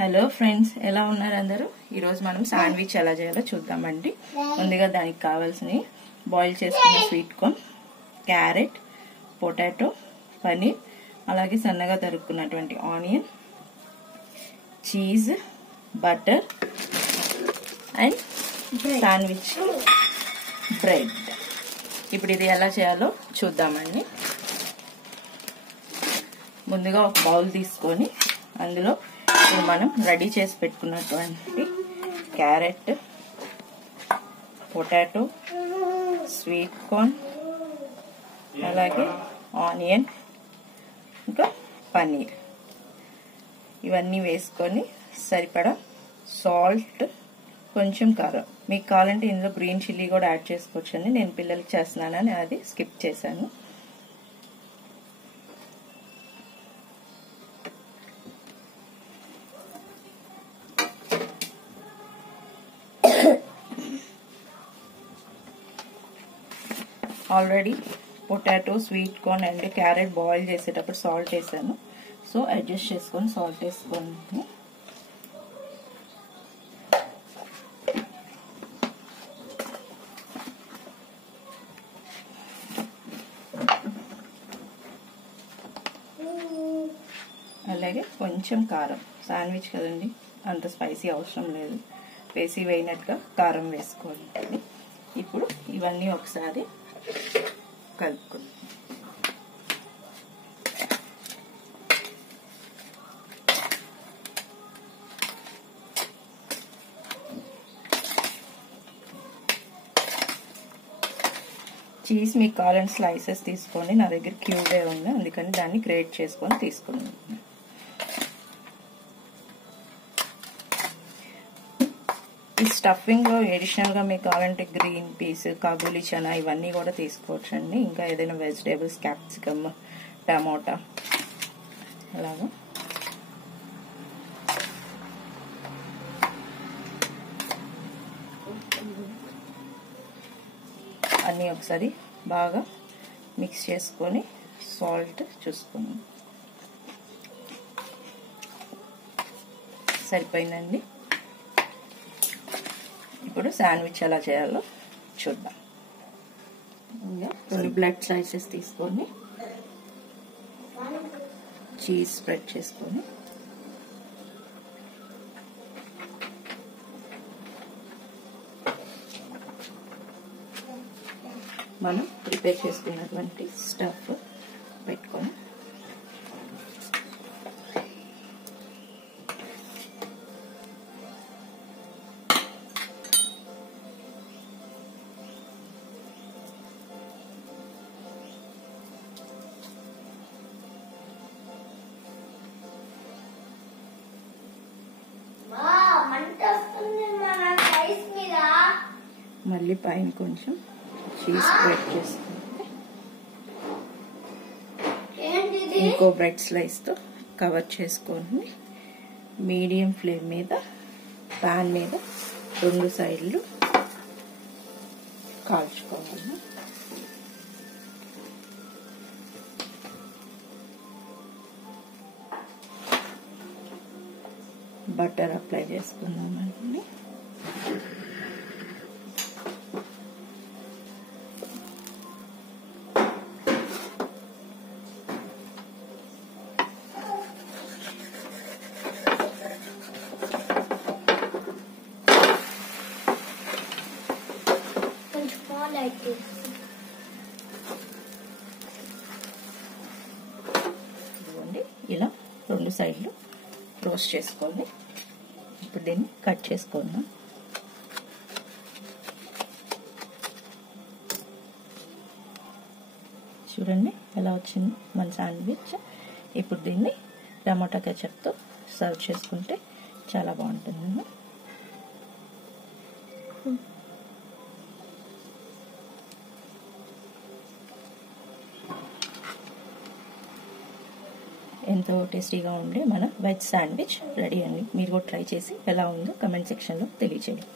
Hello friends, ఎలా ఉన్నారు అందరూ? ఈరోజు మనం శాండ్విచ్ ఎలా చేయాలో చూద్దామండి. ముందుగా దానికి కావాల్సినవి బాయిల్ చేసుకున్న sweet corn, carrot, potato, paneer, అలాగే సన్నగా తరుక్కున్నటువంటి onion, cheese, butter and sandwich bread. ఇప్పుడు ఇది ఎలా చేయాలో చూద్దామండి. ముందుగా ఒక బౌల్ తీసుకొని అందులో మనం రెడీ చేసి పెట్టుకున్నటువంటి క్యారెట్, పొటాటో, స్వీట్ కార్న్, అలాగే ఆనియన్, ఇంకా పన్నీర్ ఇవన్నీ వేసుకొని సరిపడా సాల్ట్, కొంచెం కారం. మీకు కావాలంటే ఇందులో గ్రీన్ చిల్లీ కూడా యాడ్ చేసుకోవచ్చండి. నేను పిల్లలకి చేస్తున్నానని అది స్కిప్ చేశాను. Already potato, sweet corn and carrot boil చేసేటప్పుడు సాల్ట్ వేసాను. సో అడ్జస్ట్ చేసుకొని సాల్ట్ వేసుకోండి. అలాగే కొంచెం కారం, శాండ్విచ్ కదండి, అంత స్పైసీ అవసరం లేదు. వేసి వేయినట్టుగా కారం వేసుకోవాలి. ఇప్పుడు ఇవన్నీ ఒకసారి కలుపుకుందాం. చీజ్ మీకు కావాలని స్లైసెస్ తీసుకోండి. నా దగ్గర క్యూబే ఉంది, అందుకని దాన్ని గ్రేట్ చేసుకొని తీసుకున్నాను. ఈ స్టఫింగ్ లో ఎడిషనల్ గా మీకు కావాలంటే గ్రీన్ పీస్, కాబూలీ చనా ఇవన్నీ కూడా తీసుకోవచ్చండి. ఇంకా ఏదైనా వెజిటేబుల్స్, క్యాప్సికమ్, టమోటా అలాగా. అన్నీ ఒకసారి బాగా మిక్స్ చేసుకొని సాల్ట్ చూసుకొని సరిపోయిందండి. ఇప్పుడు శాండ్విచ్ ఎలా చేయాలో చూద్దాం. రెండు బ్రెడ్ స్లైసెస్ తీసుకొని చీజ్ స్ప్రెడ్ చేసుకొని మనం ప్రిపేర్ చేసుకున్నటువంటి స్టఫ్ పెట్టుకొని మళ్ళీ పైన కొంచెం చీజ్ స్ప్రెడ్ చేసుకుంటే ఇంకో బ్రెడ్ స్లైస్ తో కవర్ చేసుకొని మీడియం ఫ్లేమ్ మీద పాన్ మీద రెండు సైడ్లు కాల్చుకోవాలి. బటర్ అప్లై చేసుకుందామండి. ఇలా రెండు సైడ్లు రోస్ట్ చేసుకోండి. ఇప్పుడు దీన్ని కట్ చేసుకుందాం. చూడండి ఎలా వచ్చింది మన శాండ్విచ్. ఇప్పుడు దీన్ని టమాటా కెచప్తో సర్వ్ చేసుకుంటే చాలా బాగుంటుంది. ఎంతో టేస్టీగా ఉండే మన వెజ్ శాండ్విచ్ రెడీ అండి. మీరు కూడా ట్రై చేసి ఎలా ఉందో కమెంట్ సెక్షన్లో తెలియజేయండి.